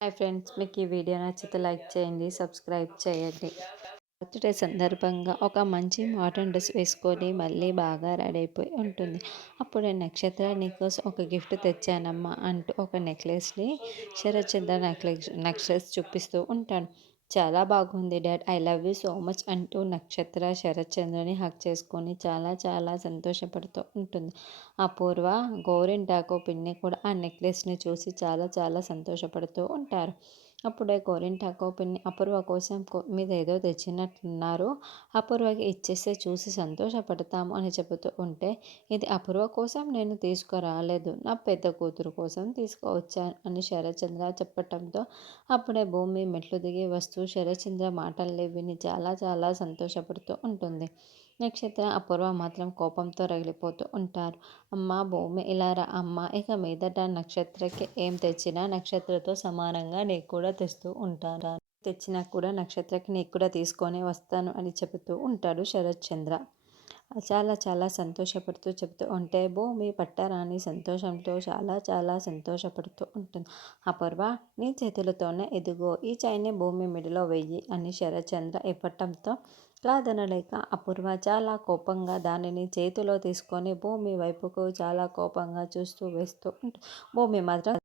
Hi friends, మీకు ఈ video నచ్చితే లైక్ చేయండి, సబ్స్క్రైబ్ చేయండి. బర్త్‌డే సందర్భంగా ఒక మంచి మోడర్న్ డ్రెస్ వేసుకొని మళ్ళీ బాగా రెడీ అయిపోయి ఉంటుంది. అప్పుడే నక్షత్ర నీకోసం ఒక గిఫ్ట్ తెచ్చానమ్మా అంటూ ఒక నెక్లెస్‌ని శరత్చంద్ర నెక్లెస్ చూపిస్తూ ఉంటాడు. చాలా బాగుంది dad, I love you so much అంటూ నక్షత్ర శరత్చంద్రని హగ్ చేసుకొని చాలా చాలా సంతోషపడుతూ ఉంటుంది. అపూర్వ, గోరింటాకు పిన్ని కూడా ఆ నెక్లెస్‌ని చూసి చాలా చాలా సంతోషపడుతూ ఉంటారు. అప్పుడే గోరింటాకు పిన్ని అపూర్వ కోసం మీదేదో తెచ్చినట్టున్నారు, అపూర్వకి ఇచ్చేస్తే చూసి సంతోషపడతాము అని చెబుతూ ఉంటే, ఇది అపూర్వ కోసం నేను తీసుకురాలేదు, నా పెద్ద కూతురు కోసం తీసుకువచ్చాను అని శరత్చంద్ర చెప్పటంతో అప్పుడే భూమి మెట్లు దిగి వస్తూ శరత్చంద్ర మాటల్ని విని చాలా చాలా సంతోషపడుతూ ఉంటుంది. నక్షత్ర, అపూర్వ మాత్రం కోపంతో రగిలిపోతూ ఉంటారు. అమ్మ భూమి, ఇలా రా అమ్మ, ఇక మీదట నక్షత్రకి ఏం తెచ్చినా నక్షత్రతో సమానంగా నీకు కూడా తెస్తూ ఉంటాను, తెచ్చినా కూడా నక్షత్రకి నీకు కూడా తీసుకొని వస్తాను అని చెబుతూ ఉంటాడు శరత్చంద్ర. చాలా చాలా సంతోషపడుతూ చెబుతూ ఉంటే భూమి పట్టరాని సంతోషంతో చాలా చాలా సంతోషపడుతూ ఉంటుంది. అపూర్వ, నీ చేతులతోనే ఇదిగో ఈ చైన్ని భూమి మెడలో వెయ్యి అని శరత్చంద్ర ఇవ్వటంతో కాదనలేక అపూర్వ చాలా కోపంగా దానిని చేతిలో తీసుకొని భూమి వైపుకు చాలా కోపంగా చూస్తూ వేస్తూ ఉంటుంది. భూమి మాత్రం